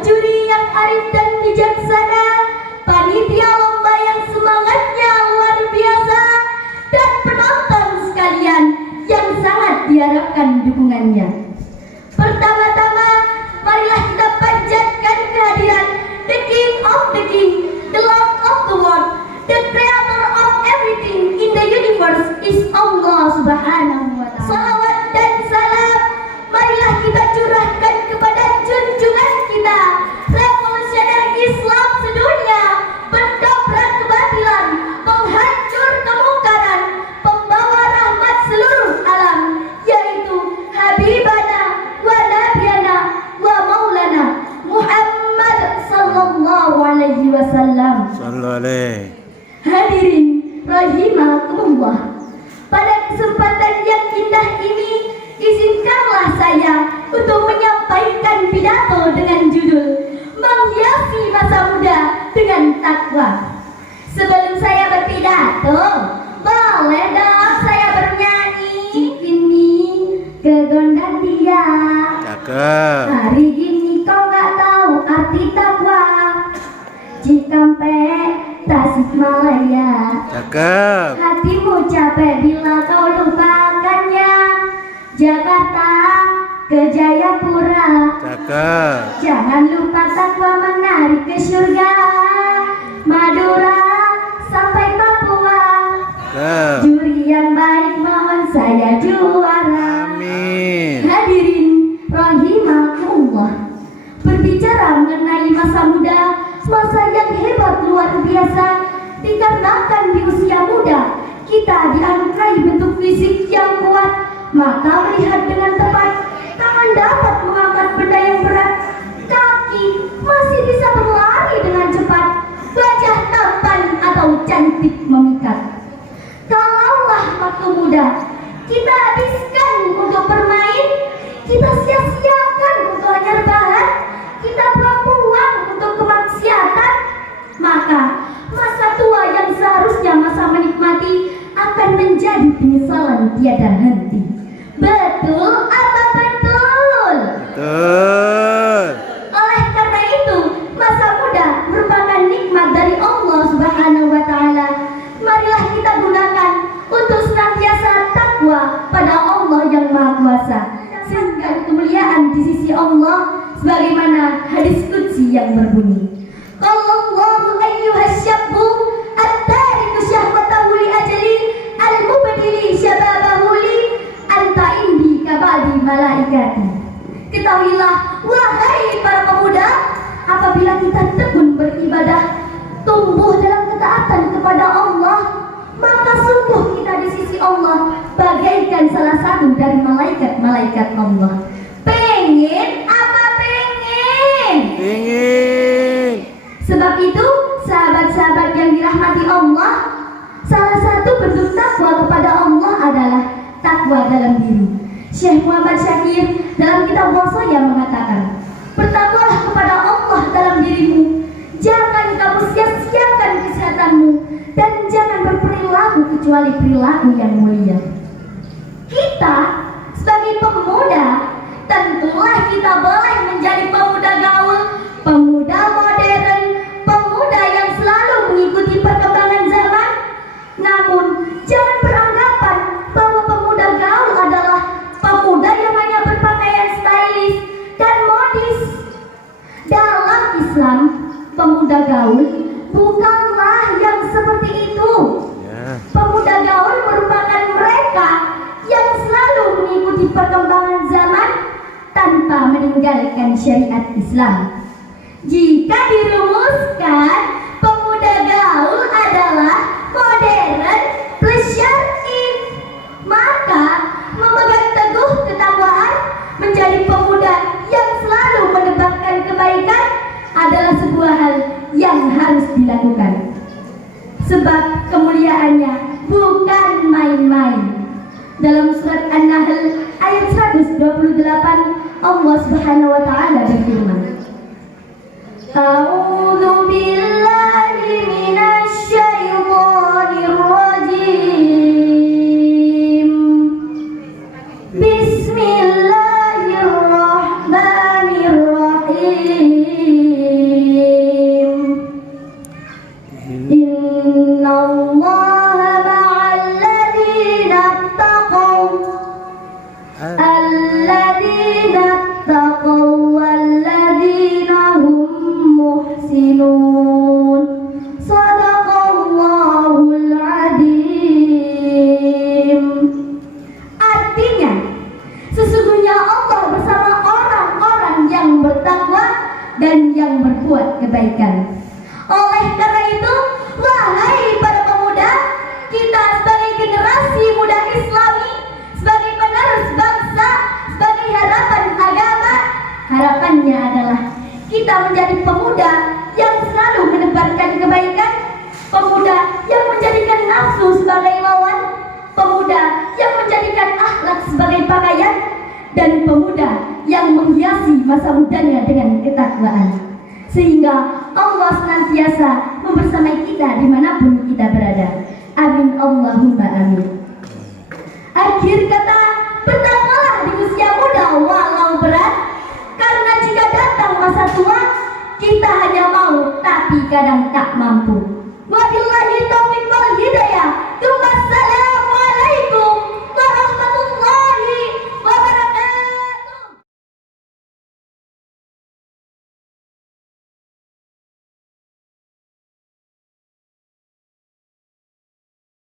juri yang arif dan bijaksana, panitia lomba yang semangatnya luar biasa, dan penonton sekalian yang sangat diharapkan dukungannya. Pertama-tama, marilah kita panjatkan kehadiran the King of the King, the Lord of the World, the Creator of everything in the universe is Allah Subhanahu wa Ta'ala. Salawat dan salam marilah kita curahkan kepada junjungan kita, revolusioner Islam sedunia, pendobrak kebatilan, penghancur kemungkaran, pembawa rahmat seluruh alam, yaitu Habibana wa Nabiyana wa Maulana Muhammad sallallahu alaihi wasallam. Hadirin rahimakumullah, pada kesempatan yang indah ini, izinkanlah saya untuk menyampaikan pidato dengan judul Menghiasi Masa Muda dengan Takwa. Sebelum saya berpidato, boleh dong saya bernyanyi ini ke gondang dia. Cakep. Hari ini kau gak tahu arti takwa, Cikampek, Tasikmalaya. Cakep. Hatimu capek bila kau lupakannya, Jakarta ke Jayapura. Cakep. Jangan lupa takwa menarik ke surga, Madura sampai Papua. Cakep. Juri yang baik mohon saya juara. Amin. Hadirin rahimakumullah, berbicara mengenai masa muda, masa yang hebat luar biasa, dikarenakan di usia muda kita dianugerahi bentuk fisik yang kuat, maka melihat dengan tepat, tangan dapat mengangkat benda yang berat, kaki masih bisa berlari dengan cepat, wajah tampan atau cantik memikat. Kalaulah waktu muda kita habiskan untuk bermain, kita sia-siakan untuk hanya rebahan, kita buang-buang untuk kemaksiatan, maka masa tua yang seharusnya masa menikmati akan menjadi penyesalan tiada henti. Betul apa betul? Betul. Oleh karena itu, masa muda merupakan nikmat dari Allah Subhanahu wa Ta'ala. Marilah kita gunakan untuk senantiasa takwa pada Allah yang Maha Kuasa, sehingga kemuliaan di sisi Allah, sebagaimana hadis qudsi yang berbunyi, Qallallahu ayyuhasyabbu at-tariku syahwatahu li ajli al-mubdili syababahu li anta indi kabadi malaikati. Ketahuilah wahai para pemuda, apabila kita tekun beribadah, tumbuh dalam ketaatan kepada Allah, maka sungguh kita di sisi Allah bagaikan salah satu dari malaikat-malaikat Allah. Pengen apa pengen? Pengen. Sebab itu, sahabat-sahabat yang dirahmati Allah, salah satu bentuk takwa kepada Allah adalah takwa dalam diri. Syekh Muhammad Syakir dalam kitab Wasaya mengatakan, bertakwalah kepada Allah dalam dirimu, jangan kamu sia-siakan kesehatanmu, dan jangan berperilaku kecuali perilaku yang mulia. Kita sebagai pemuda, tentulah kita boleh menjadi pemuda gaul, pemuda modern, pemuda yang selalu mengikuti perkembangan zaman. Namun jangan beranggapan bahwa pemuda gaul adalah pemuda yang hanya berpakaian stylish dan modis. Dalam Islam, pemuda gaul bukanlah yang seperti itu. Pemuda gaul merupakan mereka yang selalu mengikuti perkembangan zaman tanpa meninggalkan syariat Islam. Jika dirumuskan, pemuda gaul adalah modern plus syar'i, maka memegang teguh ketakwaan, menjadi pemuda yang selalu menebarkan kebaikan adalah sebuah hal yang harus dilakukan. Sebab kemuliaannya bukan main-main. Dalam surat An-Nahl ayat 128, Allah Subhanahu wa Ta'ala berfirman, A'udzu billahi minasy syaithanir rajim. Bismillahirrahmanirrahim. satunya adalah kita menjadi pemuda yang selalu menebarkan kebaikan, pemuda yang menjadikan nafsu sebagai lawan, pemuda yang menjadikan akhlak sebagai pakaian, dan pemuda yang menghiasi masa mudanya dengan ketakwaan, sehingga Allah senantiasa membersamai kita dimanapun kita berada. Amin Allahumma amin. Akhir kata, bertakwalah di usia muda walau berat, karena jika datang masa tua, kita hanya mau tapi kadang tak mampu. Wabillahi taufiq wal hidayah.